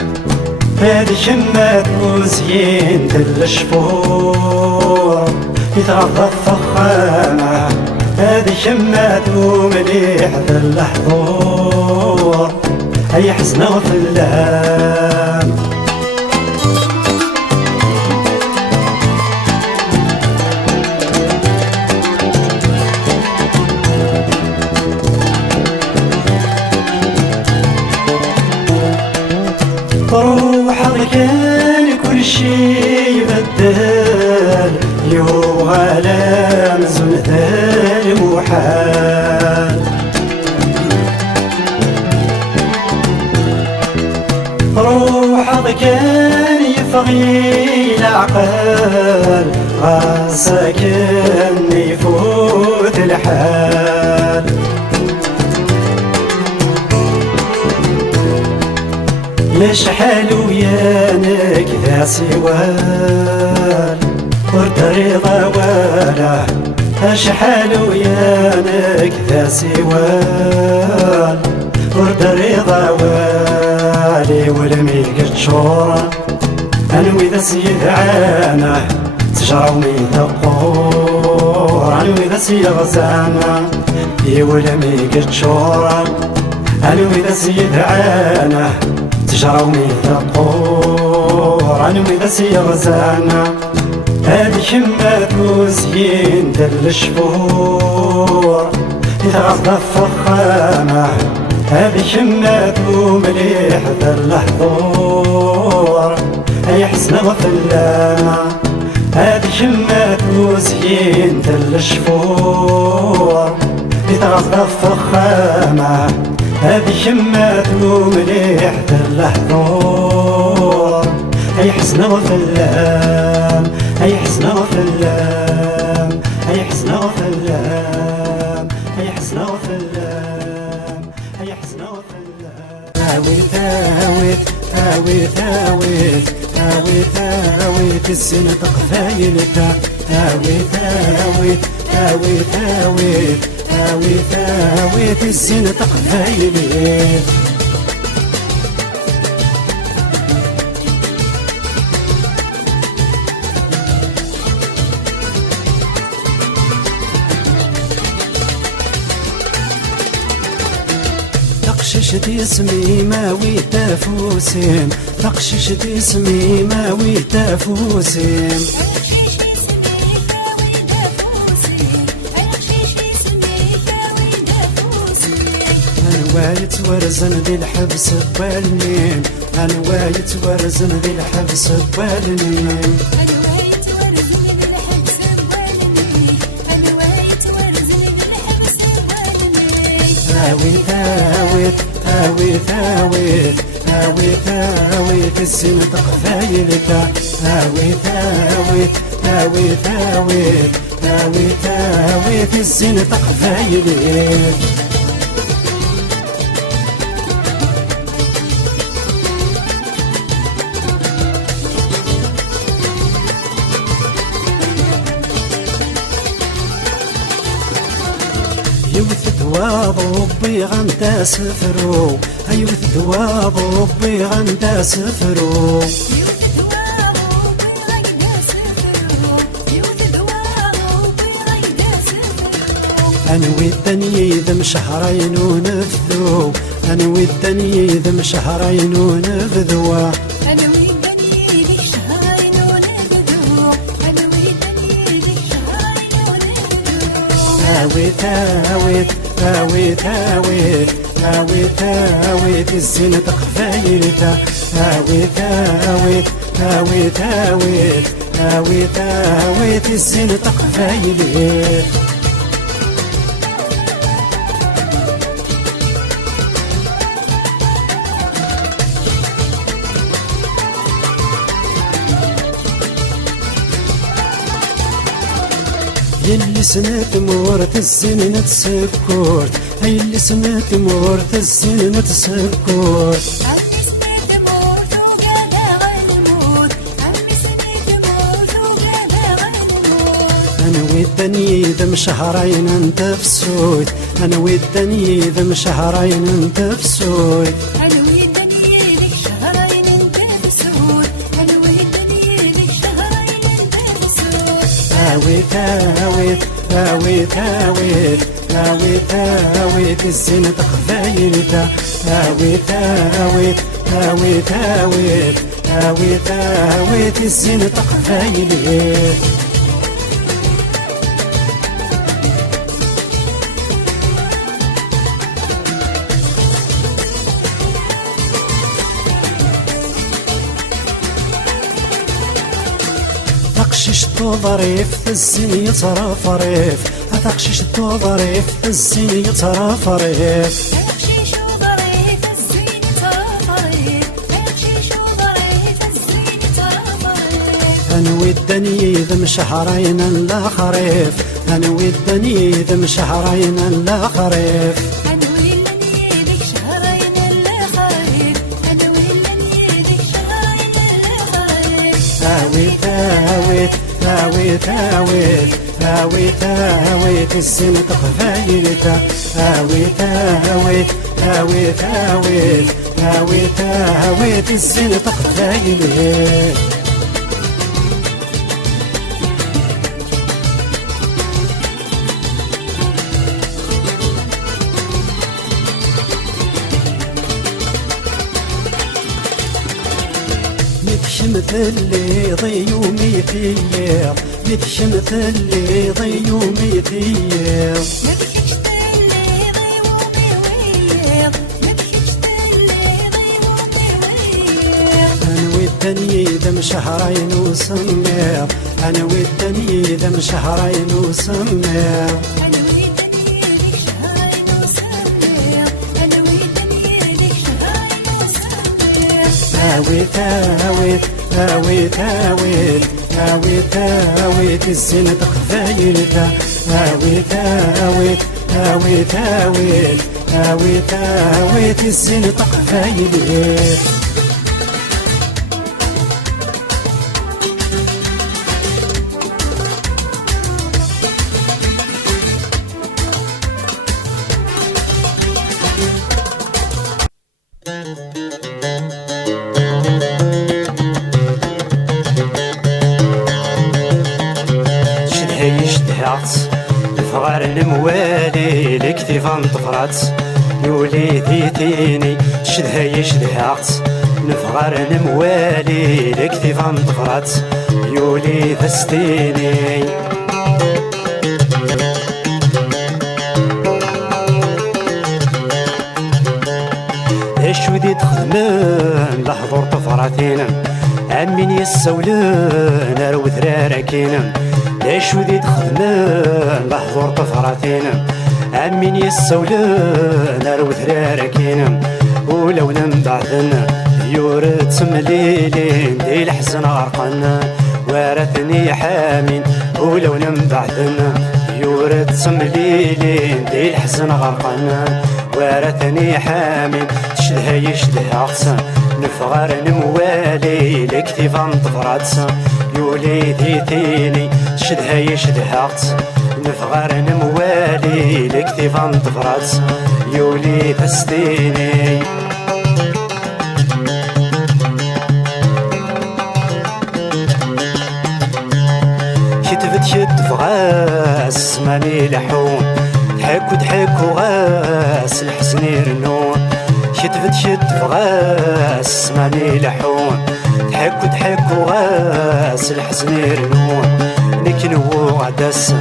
هذه شمات وزين دل الشفور يتغطى الفخامة، هذه شمات ومليح ذل حضور أي حزنة في اللام. روح كان كل شي بدل غلا مزون ذا المحال روحك كان يفغي العقل غاسكن يفوت الحال يا شحال ويانك ذا سوال ورد رضا ولا شحال ويانك ذا سوال ورد رضا والي والميك تشورا انوي ذا سيد عانه تجرى وميت القور انوي ذا سيد غزانه والميك تشورا انوي ذا سيد عانه تجرى وميت القور انوي ذا سيد غزانه هادي كمات وزين دل الشفور يتغضى فخامه هادي كمات ومليح دل الحضور اي حسنة وفلامة هادي كمات وزين دل الشفور يتغضى فخامه هادي كمات ومليح دل الحضور اي حسنة وفلام اي حسنة وفلام اي حسنة وفلام اي حسنة وفلام اي حسنة وفلام هاويت هاويت هاويت هاويت هاويت هاويت السنة قفايلتا هاويت هاويت هاويت هاويت هاويت هاويت السنة قفايلتا تقششت اسمي ماوي تافوسين تقششت اسمي ماوي تافوسين انوايت ورزن ذي الحبس بالنين انوايت ورزن ذي الحبس بالنين هاويت هاويت هاويت هاويت هاويت هاويت السنة قفايلتا هاويت هاويت هاويت هاويت هاويت هاويت السنة قفايلتا يوث دواب ربي غندا سفرو يوث دواب ربي غندا سفرو انوي الدنيا ذم شهرين ونفذو انوي الدنيا ذم شهرين ونفذو هاويت هاويت هاويت هاويت هاويت هاويت الزينة قفايلتا هاويت هاويت هاويت هاويت هاويت هاويت الزينة قفايلتا يلي سنة مورت السنة تسكرت هاي اللي سنة مورت السنة تسكرت أنا ودني ذم شهرين انت بسويت أنا ودني ذم شهرين انت بسويت هاويت هاويت هاويت هاويت هاويت هاويت السنة قفايلتا هاويت هاويت هاويت هاويت هاويت هاويت السنة قفايلتا تقشش ظريف الزين يطرف ريف أتقشيش ظريف الزين يطرف ريف أنوي الدنيا ذم شهرين لا خريف أنوي الدنيا ذم شهرين لا خريف آويت آويت آويت آويت آويت آويت السنة قفايلتا آويت آويت آويت آويت آويت آويت السنة قفايلتا مثلي ضيومي ثياب مثلي ضيومي ثياب أنوي الدنيا ذم شهرين وسمير أنوي الدنيا ذم شهرين وسمير آويت آويت آويت آويت آويت آويت الزينة قفايلتا آويت آويت آويت آويت آويت آويت الزينة قفايلتا الفغار الموالي لكتيفان طفرات يولي ديتيني شدها يشدهات الفغار الموالي لكتيفان طفرات يولي دستيني ايش ودي تخدمن لحضور طفراتينا عمين يسولن ارو ذراراكينا ليش ودي تخدمن لحضور طفراتينا عمين يسولن ارو ذراراكينا ولو نبعثن يورد تمليلين دي الحزن غرقنا وارثني حامين ولو نبعثن يورد تمليلين دي الحزن غرقنا وارثني حامين تشدها يشدها أغسان نفغار نموالي لكتيفان طفرات يولي ديتيني تشدها يشدها أغسان نفغار نموالي لكتيفان طفرات يولي تستيني كتبت شد فغاس ماني لحون ضحك وغاس الحزن يرنون كتبت شد فغاس ماني لحون ضحك وغاس الحزن يرنون نكنو عدس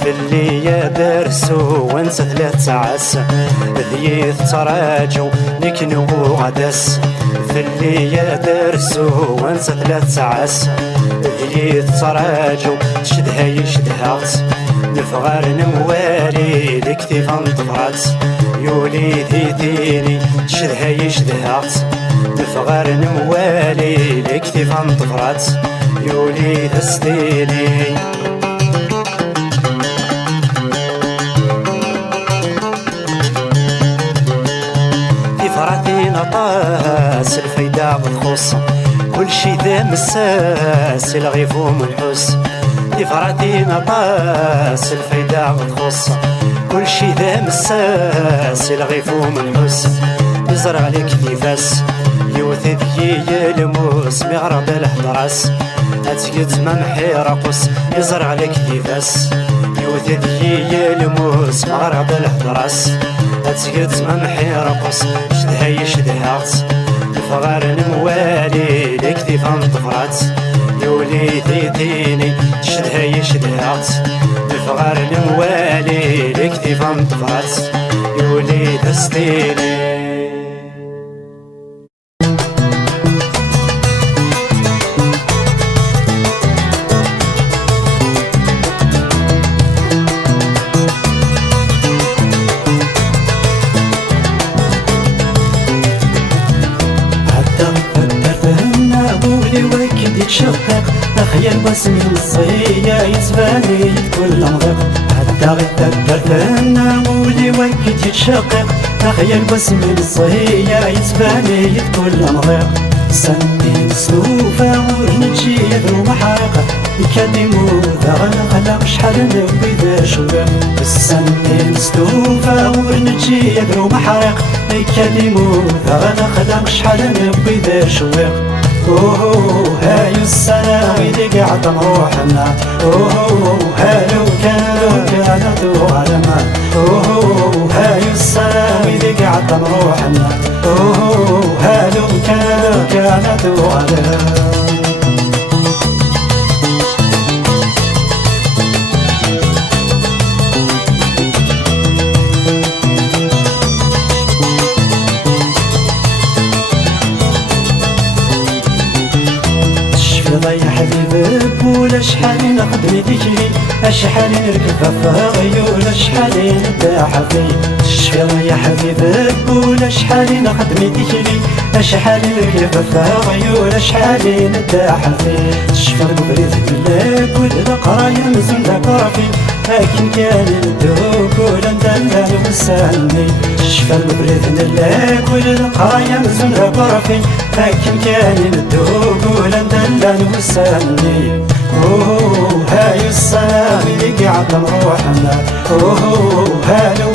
في اللي يدرسو وانسى 3 ساعات ذيث تراجو نكنو عدس في اللي يدرسو وانسى 3 ساعات ذيث تراجو تشدها يشدها نفغار نموالي لكتيفان طفرات يولي ديتيني تشدها يشدها نفغار نموالي لكتيفان طفرات يولي تستيني فراتين طاس الفايدة بتخص كل شي ذا مساس الغيفوم الحس فراتين طاس الفايدة بتخص كل شي ذا مساس الغيفوم الحس يزرع لك كيفاس يوثي ذي الموس مغرب الهدراس أتكت ممحي رقص يزرع لك كيفاس يوثي ذي الموس مغرب الهدراس أتكت ممحي رقص شدها يشدها الفغار نموالي لكتيفان طفرات يولي ديتيني تشدها يشدها الفغار نموالي لكتيفان طفرات يولي تستيني يتشقق تخيل باسمي الصية يتباني كل مضيق حتى غير تدرتنا ولي ويك يتشقق تخيل باسمي الصية يتباني كل مضيق سنين سوفا ورنجي يدرو محرقة يكلمو ذغن خلق شحال نبي ذا شوق السنين سوفا ورنجي يدرو محرق يكلمو ذغن خلق شحال نبي ذا شوق اوه هاي السنة ويدي قاعد نروحنا اوه هالو كانت وعلما اوه هاي السنة ويدي قاعد نروحنا اوه هالو كانت وعلما يا حبيبك ولا شحال نخدم ذكري اشحال نركب فغيول اشحال نداح فيه الشفير يا حبيبك ولا شحال نخدم ذكري اشحال نركب فغيول اشحال نداح فيه الشفير بريد بالك والقرايا مزون ذكر فيه لكن كان الدوك ولا ندلل وسالني الشفير بريد بالك والقرايا مزون ذكر فيه لكن كان الدوك ولا ندلل وسالني اوه هاي السنة اللي قاعد نروحنا اوه هالو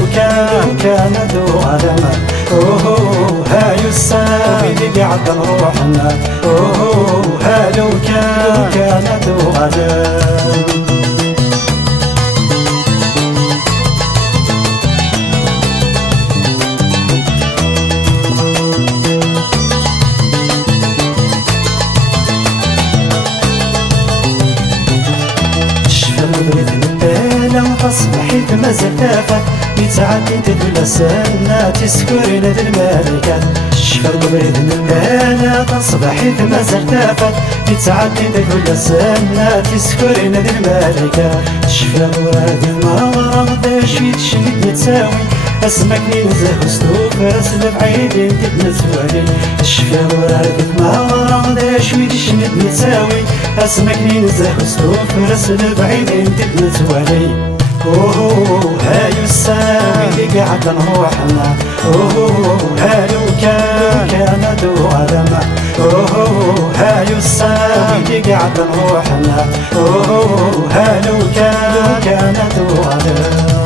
كانت وعلما اوه هاي السنة اللي قاعد نروحنا اوه هالو كانت وعلما تصبحت مازال تافه يتعدي تدل سنة تسكرين ذي الملكات الشفر بريد من بالا تصبحت مازال تافه يتعدي تدل سنة تسكرين ذي الملكات الشفر وراد المغرب ذا شوي تشنك نتساوي اسمك ننزه وستوف راس بعيدين تتنسوالي الشفر وراد المغرب ذا شوي تشنك نتساوي اسمك ننزه وستوف راس بعيدين تتنسوالي اوه هاي السنة اللي قاعد نروحنا اوه هالو كانت وعلما اوه هاي السنة اللي قاعد نروحنا اوه هالو كانت وعلما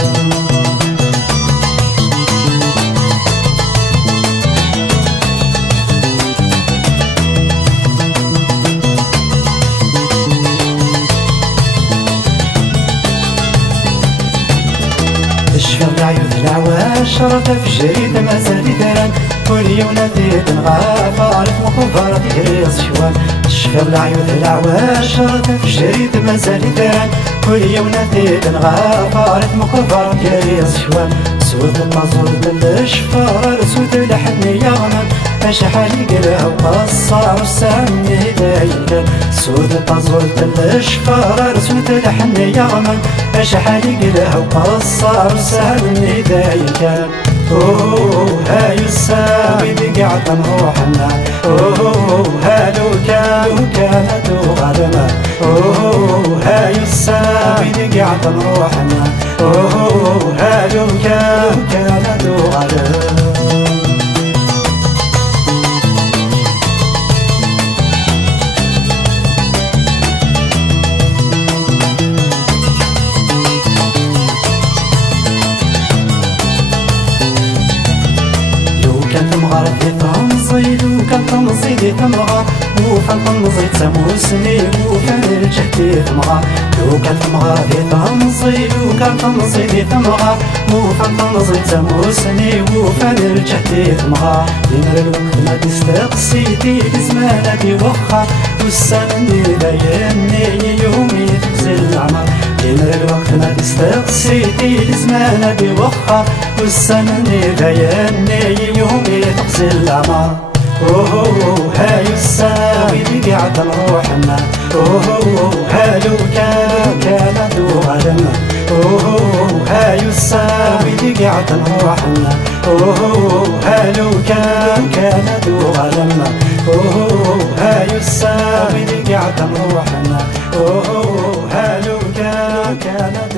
الشفر عيوث العواش رد في جريد مازال دران كل يوم ناديت نغاف عارف مخبرة يريص شوان الشفر العيوث العواش رد في جريد مازال دران كل يوم ناديت نغاف عارف مخبرة يريص شوان سود المزور للشفار سود لحني يا غنم اشحال يقلها وقصة والسامي دايما سود المزور للشفار سود لحني يا غنم اشحال يقلها وقصة والسامي دايما اوه هاي السامي اللي قاعد نروحنا اوه هالو كانت وعلما اوه هاي السامي اللي قاعد نروحنا اوه هالو كانت وعلما تمزيدي تمغى وفن تمزيد سموسني وفن رجعتي تمغى لو كان تمغى في تمزيد وكان تمزيدي تمغى وفن تمزيد سموسني وفن رجعتي تمغى دينر الوقت ما تستقصيتي بزمان بوخا والسنة دايمني يومي تقصي العمر دينر الوقت ما تستقصيتي بزمان بوخا والسنة دايمني يومي تقصي العمر اوه هاي السنة اللي قاعد نروحنا اوه هالو كانت وعلما اوه هاي السنة اللي قاعد نروحنا اوه هالو كانت وعلما اوه هاي السنة اللي قاعد كانت روحنا هالو كانت